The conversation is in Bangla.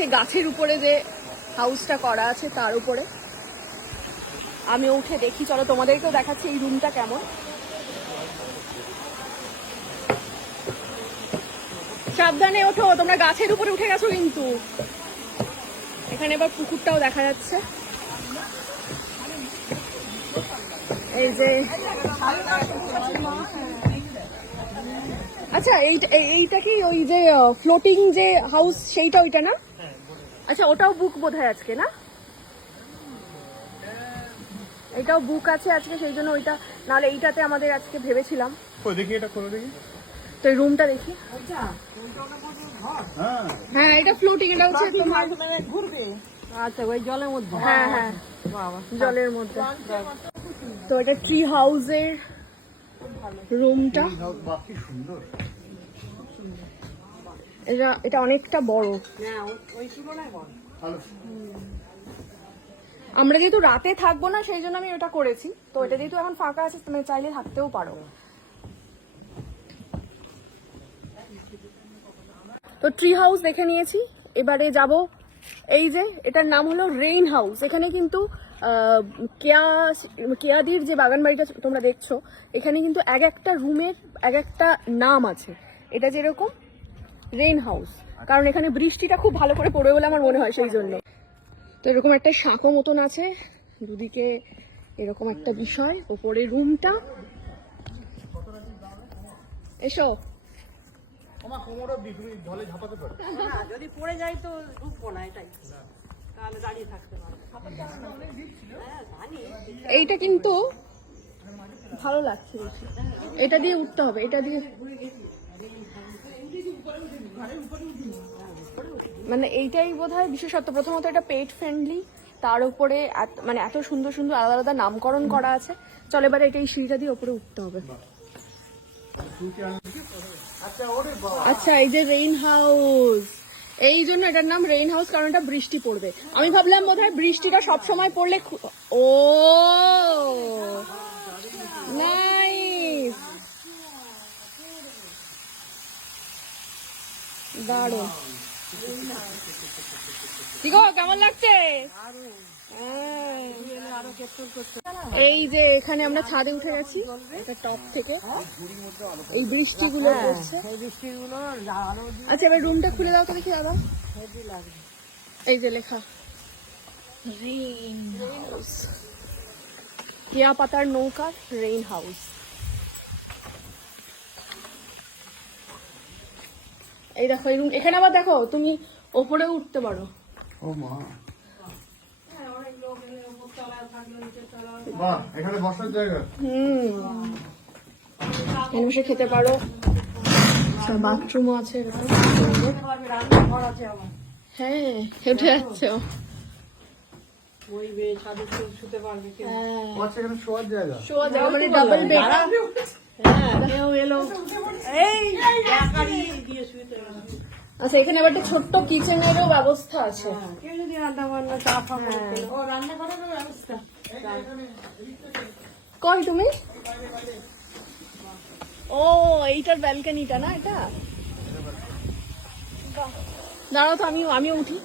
হচ্ছে গাছের উপরে যে হাউসটা করা আছে তার উপরে। আমি উঠে দেখি, চলো তোমাদেরকেও দেখাচ্ছি এই রুমটা কেমন। সাবধানে ওঠো, তোমরা গাছের উপরে উঠে গেছো কিন্তু। এখানে এবার পুকুরটাও দেখা যাচ্ছে। এই যে আচ্ছা, এইটা কি ওই যে ফ্লোটিং যে হাউস সেইটা ওইটা না? আচ্ছা, ওটাও বুক বোধহয় আজকে, না? এটাও বুক আছে আজকে, সেই জন্য ওইটা, নাহলে এইটাতে আমাদের আজকে ভেবেছিলাম। দেখি এটা করে দেখি তো এই রুমটা দেখি। হ্যাঁ, এটা ফ্লোটিং, এটা হচ্ছে তোমার ঘুরবে। আচ্ছা, ওই জলের মধ্যে? হ্যাঁ হ্যাঁ, জলের মধ্যে। তো এটা ট্রি হাউসের রুমটা। সুন্দর, এটা অনেকটা বড়। আমরা যেহেতু রাতে থাকবো না, সেই জন্য আমি ওটা করেছি। তো এটা যেহেতু এখন ফাঁকা আছে, তুমি চাইলে থাকতেও পারো। তো ট্রি হাউস দেখে নিয়েছি, এবারে যাব এই যে, এটার নাম হলো রেইন হাউস। এখানে কিন্তু কেয়াদির যে বাগান বাড়িটা তোমরা দেখছো, এখানে কিন্তু এক একটা রুমের এক একটা নাম আছে। এটা যেরকম রেইন হাউস, কারণ এখানে বৃষ্টিটা খুব ভালো করে পড়বে বলে আমার মনে হয়, সেই জন্য। তো এরকম একটা শাঁখো মতন আছে দুদিকে, এরকম একটা বিষয়। ওপরে রুমটা, এসো। যদি পড়ে যাই তো ঢুকবো না, এটাই। তাহলে দাঁড়িয়ে থাকতে পারবো। এইটা কিন্তু ভালো লাগছে বেশি। এটা দিয়ে উঠতে হবে, এটা দিয়ে, মানে এইটাই বোধহয় বিশেষত্ব। প্রথমত এটা পেট ফ্রেন্ডলি, তার উপরে মানে এত সুন্দর সুন্দর আলাদা আলাদা নামকরণ করা আছে। চল এবারে এটা, এই সিঁড়িটা দিয়ে উপরে উঠতে হবে। আচ্ছা, এই যে রেইন হাউস, এই জন্য এটার নাম রেইন হাউস, কারণ এটা বৃষ্টি পড়বে। আমি ভাবলাম বোধহয় বৃষ্টিটা সব সময় পড়লে। ও নাইস, দারুণ। কি গো, কেমন লাগছে? এই যে এখানে আমরা ছাদে উঠে গেছি, একটা টপ থেকে এই বৃষ্টিগুলো পড়ছে। আচ্ছা, এবার রুমটা খুলে দাও তো দেখি দাদা। এই যে লেখা রেইন হাউস, কেয়া পাতার নৌকা, রেইন হাউস। এই দেখো এই রুম, এখানে আবার দেখো তুমি ওপরে উঠতে পারো। ও মা, বাহ, এখানে বসার জায়গা। এখানে বসে খেতে পারো। বাথরুমও আছে এরকম। হ্যাঁ, হেঁটে যাচ্ছে। এখানে শোয়ার জায়গা, শোয়া জায়গা মানে ডাবল বেড। আচ্ছা, এখানে আবার একটা ছোট্ট কিচেনেরও ব্যবস্থা আছে। কই তুমি? ও, এইটার ব্যালকনিটা না এটা? দাঁড়াও তো, আমিও উঠি।